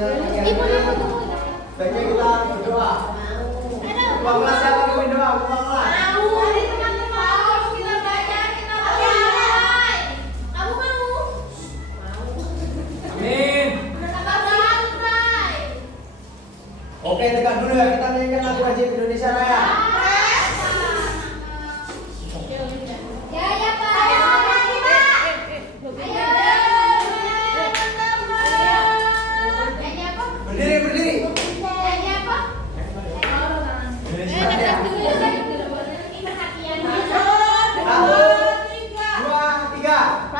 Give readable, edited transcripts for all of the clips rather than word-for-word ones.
Baiknya kita berdoa. Ketua kelas siapa yang berdoa? Ketua kelas. Amin. Oke, tegak dulu ya, kita nyanyikan lagu wajib Indonesia Raya. Berdiri. Indonesia Raya. 1, 2, 3.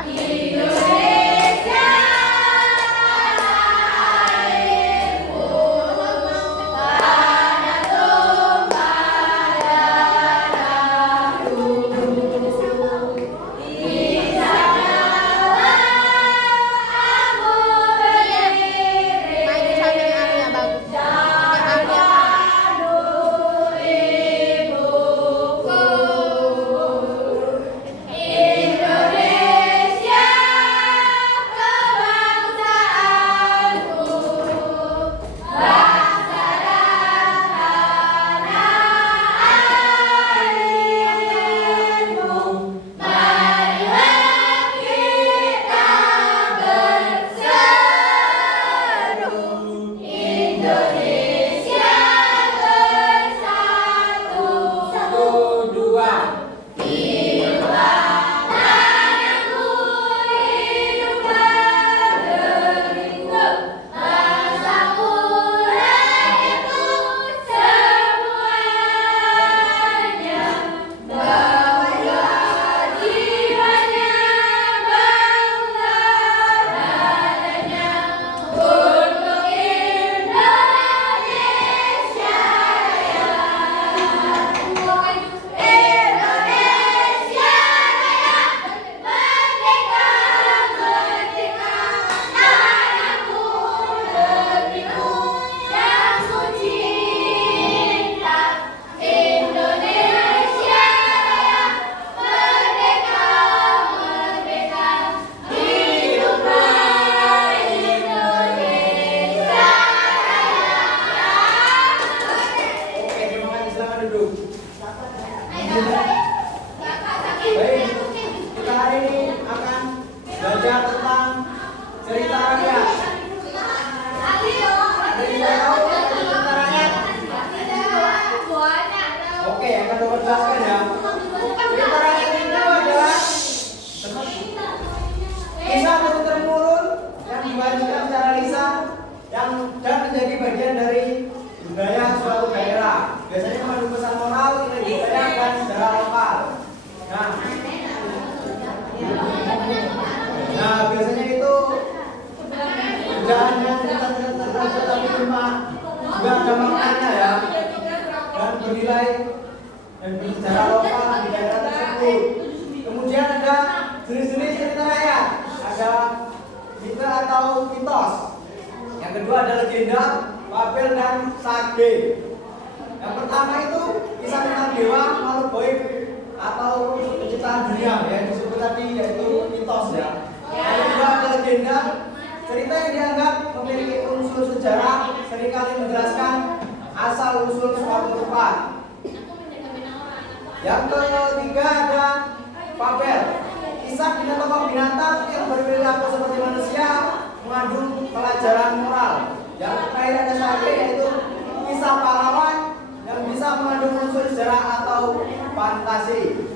Baik, kita hari ini akan belajar tentang cerita rakyat. Ada yang tahu cerita rakyat? Oke, akan Bapak jelaskan ya. Cerita rakyat itu adalah kisah turun-temurun yang dibagikan secara lisan dan menjadi bagian dari budaya suatu daerah. Biasanya mengandung pesan moral, nilai budaya dan sejarah lokal. Nah, biasanya itu kerjaan yang tertentu tapi cuma juga ada maknanya ya, dan bernilai dan bersejarah lokal di daerah tersebut. Kemudian ada jenis-jenis cerita rakyat, ada mito atau mitos. Yang kedua ada legenda, fabel dan sage. Yang pertama itu kisah tentang dewa, makhluk gaib atau penciptaan dunia yang disebut tadi yaitu mitos ya. Yang kedua ada legenda, cerita yang dianggap memiliki unsur sejarah, seringkali menjelaskan asal usul suatu tempat. Yang ketiga ada fabel, kisah dengan tokoh binatang yang berperilaku seperti manusia, mengandung pelajaran moral. Yang terakhir ada sage, yaitu kisah pahlawan yang bisa mengandung unsur sejarah atau fantasi.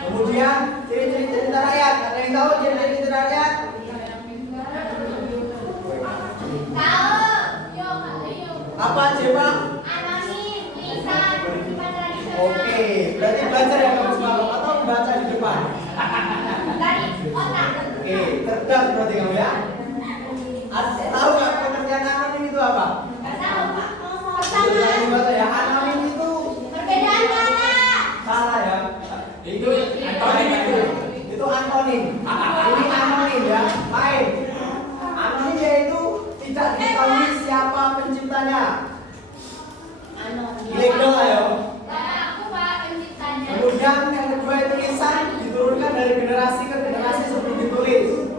Kemudian ciri-ciri cerita rakyat. Ada yang tahu ciri-ciri cerita rakyat? Apa aja Pak? Oke, berarti belajar yang bagus banget atau baca di depan? Oke, cerdas berarti kamu ya. Tahu nggak pengertian anonim itu apa? Tahu Pak. Pertama ya, anonim itu Perbedaan mana? salah ya. Itu antonim. Ini anonim ya, lain. Anonim yaitu tidak diketahui siapa penciptanya. Ilegal ya. Aku Pak penciptanya. Kemudian yang kedua itu lisan diturunkan dari generasi ke generasi sebelum ditulis.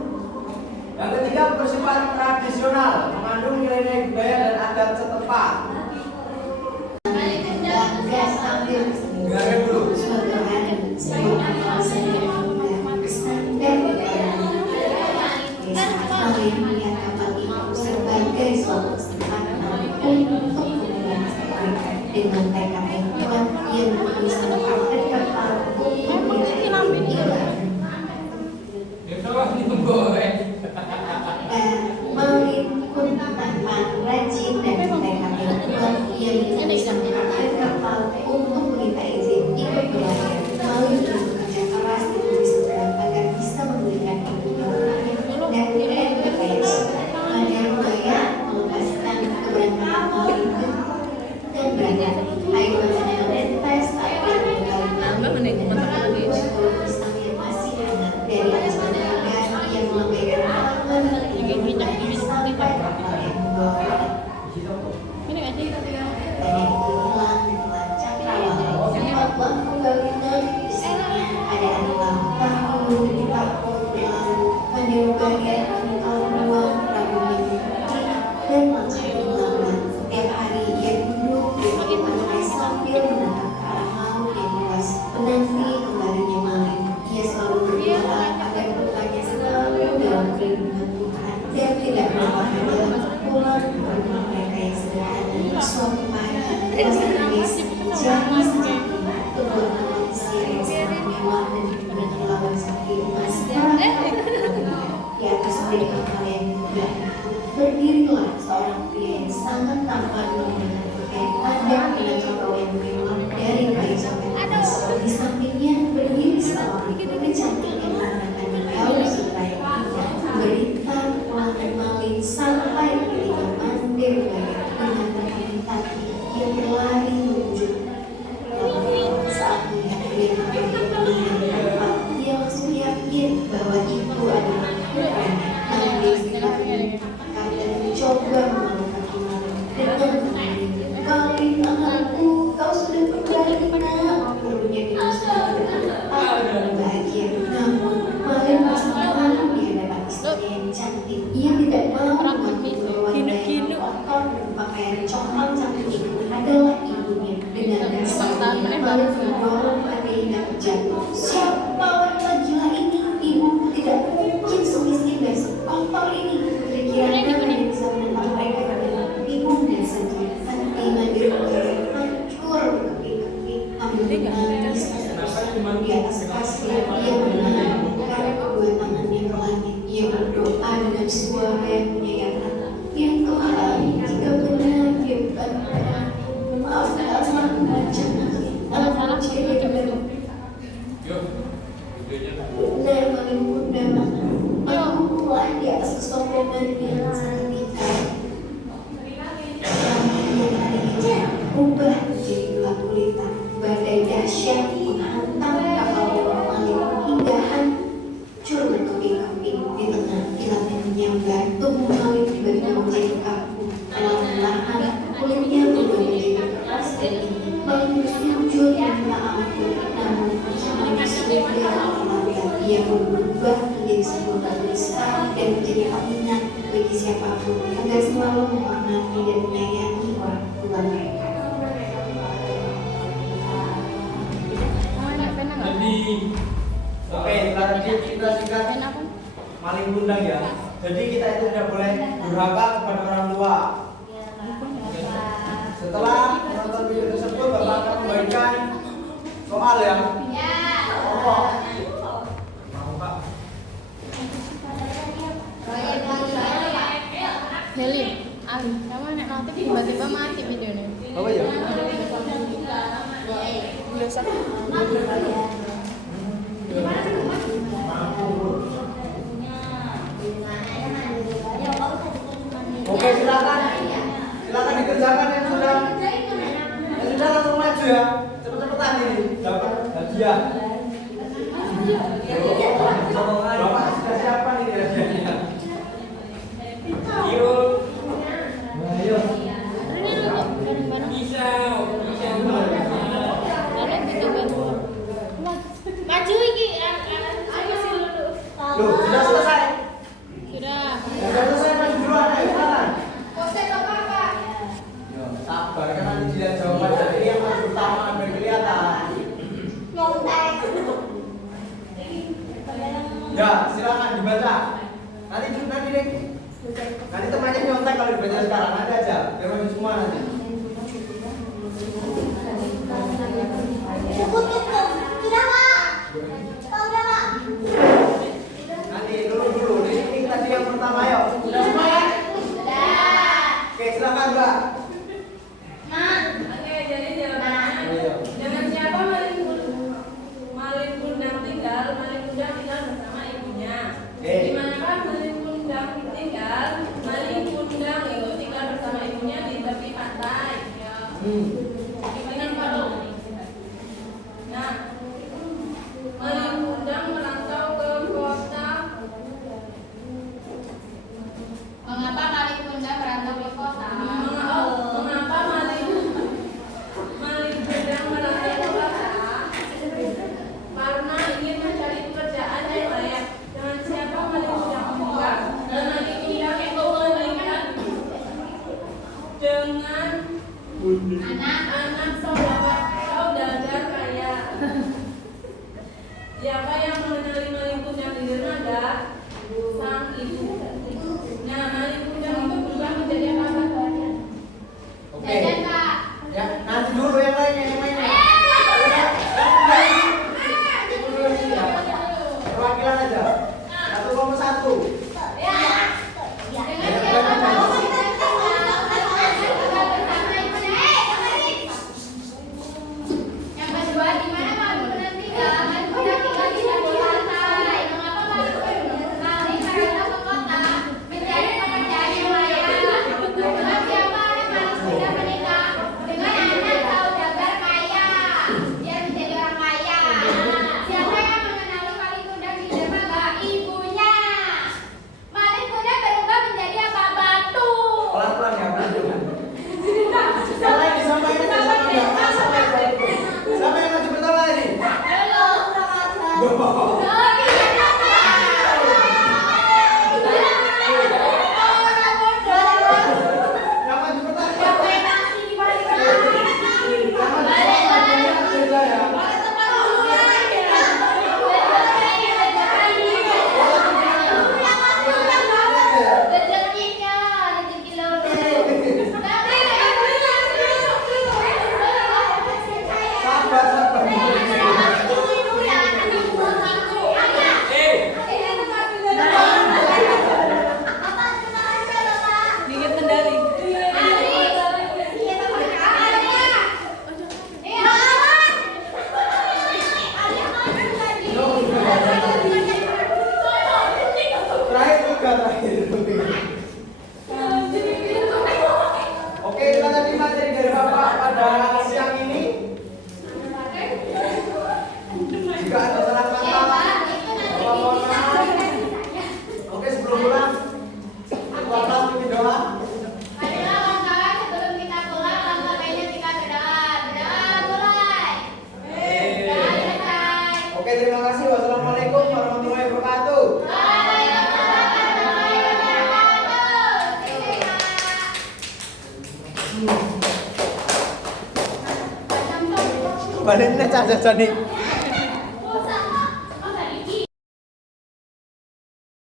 mari melihat kapal itu sebagai suatu kesempatan untuk pemulihan mereka dengan tekad yang kuat yang bisa mengangkat kapal untuk melihat Malin pun tanpa rajin dan tekad yang kuat ia bisa mengangkat kapal untuk meminta izin ikut berlayar. Malin juga bekerja keras dan bersemangat agar bisa memulihkan ibunya dan tidak berkaya. Maya melepaskan keberangkatan Malin dan berangkat. Air matanya menetes saat ia menggali dengan sepuluh pisang yang masih hangat dari atas telaga yang melambaikan tangan sampai kapal yang membawa banyak hilang dengan cakrawala Allah kembali mengisahnya ada anak tahun di tahun yang lalu menyebabkan engkau ruang ramuan dan langsung lambat setiap hari ia duduk di pantai sambil menatap ke arah laut yang luas menanti kembalinya Malin. Ia selalu berdoa agar putranya selalu dalam perlindungan Tuhan dan tidak berbahagia pulang ke rumah mereka yang sederhana. Suatu pagi Rasul Inggris jadi sejati kedua manusia yang sangat mewah dan dipenuhi lawan seperti emas di atas mereka kalian mudah berdirilah seorang pria yang sangat tampan dengan pakaian panjang dengan coklat yang mewah dari kayu sampai atas. Di sampingnya berdiri seorang kecantik yang menggunakan gaun sutra yang indah. Berita pulangan Malin sampai ke telinga Mandir dengan berhati-hati yang berlari menuju saat melihat pria yang tampak dia langsung yakin bahwa itu adalah putranya. Mandir karena mencoba memelukkan Malin dengan menangis. Malin anakku, kau sudah kembali nak, gurunya dengan suara bahagia. Namun Malin masih malu di hadapan istri yang cantik. Ia tidak mau berwarna yang kotor dan pakaian coklat cantik itu adalah ibunya. Dengan dasarnya Malin mendorong adiknya terjatuh. Siapa wanita gila ini? Ibuku tidak mungkin semiskin dan sekotor ini. Pikirannya hanya bisa menentang mereka dengan bingung dan sedih. Hati Mandiri hancur berkeping-keping. Ambil menangis di atas pasir. Ia menangkan kedua tangannya ke langit. Ia berdoa dengan suara yang menyayangkan. Ya Tuhan, jika benar dia bukan padaku, maafkan aku macam jadi benar Malin bunda. Aku mulai di atas kesombongannya seketika. Ubah menjadi gelap gulita. Badai dahsyat menghantam kapal bola Malin hingga hancur berkeping-keping. Di tengah kilat yang menyambar, tubuh Malin tiba-tiba menjadi kaku. Perlahan-lahan kulitnya berubah menjadi keras dan dingin. Malin bersujud minta ampun, namun Malin sudah terlambat. Ia pun berubah menjadi sebuah batu besar dan menjadi pengingat bagi siapapun agar selalu menghormati dan menyayangi orang tua mereka. Oke, sekarang kita singkat Malin Kundang ya. Jadi kita itu tidak boleh durhaka kepada orang tua. Setelah menonton video tersebut, Bapak akan membagikan soal ya. Oh. Mau Pak? Heli, kamu nek notif tiba-tiba mati videonya. Apa ya? Biasa. Oke, silakan dikerjakan yang sudah langsung maju ya. Cepet-cepetan ini dapat hadiah. Bapak sudah siapkan ini hadiahnya. Yuk. Ayo. Bisa. Maju iki Loh, sudah selesai. Sudah. Sudah selesai maju duluan ayo sekarang. Konsep apa? Yo, sabar kan nanti dilihat jawaban dari yang maju pertama biar kelihatan. Nyontek. tadi deh. Nanti temannya nyontek kalau dibaca sekarang, nanti aja. Biar maju semua nanti. Nanti dulu. Ini tadi yang pertama yuk. Sudah semua ya? Oke, silakan Mbak. Oke, jadi jawabannya dengan siapa Malin Kundang tinggal bersama ibunya. Di manakah Malin Kundang tinggal? Malin Kundang itu tinggal bersama ibunya di tepi pantai. Ingat kalau. Nah, Malin Kundang merantau ke kota. Mengapa Malin Kundang merantau ke kota? Mengapa Malin Kundang merantau ke kota? Karena ingin mencari pekerjaan yang layak. Dengan siapa Malin Kundang menikah? Dan Malin Kundang itu menikah dengan anak saudagar kaya. Siapa yang mengenali Malin Kundang di dermaga? Sang ibu. Nah, Malin Kundang itu berubah menjadi apa? Oke. Jajan, Kak. Ya, nanti dulu yang lainnya. Perwakilan aja. 1,1. Yang kedua, di mana Malin Kundang tinggal? Malin Kundang tinggal di tepi pantai. Mengapa Malin Kundang merantau ke kota? Mencari pekerjaan yang layak. Dengan siapa Malin Kundang menikah? Dengan anak saudagar kaya. Dia menjadi orang kaya. Siapa yang mengenali Malin Kundang di dermaga? Ibunya. Malin Kundang berubah menjadi apa? Batu. Pelan-pelan ya, pelan-pelan. Yang lain disampaikan sama enggak? Siapa yang maju pertama ini? Yang maju pertama. Dikit kendali. Terakhir juga terakhir. Oke, itu tadi materi dari Bapak pada siang ini. Jika ada salah kata, Bapak mohon maaf. Oke, sebelum pulang, Bapak bikin doa. Marilah kawan-kawan, sebelum kita pulang, langkah baiknya kita berdoa. Berdoa mulai. Doa selesai. Oke, terima kasih. Wassalamualaikum warahmatullahi wabarakatuh. Waalaikumsalam warahmatullahi wabarakatuh. Baliknya caca nih.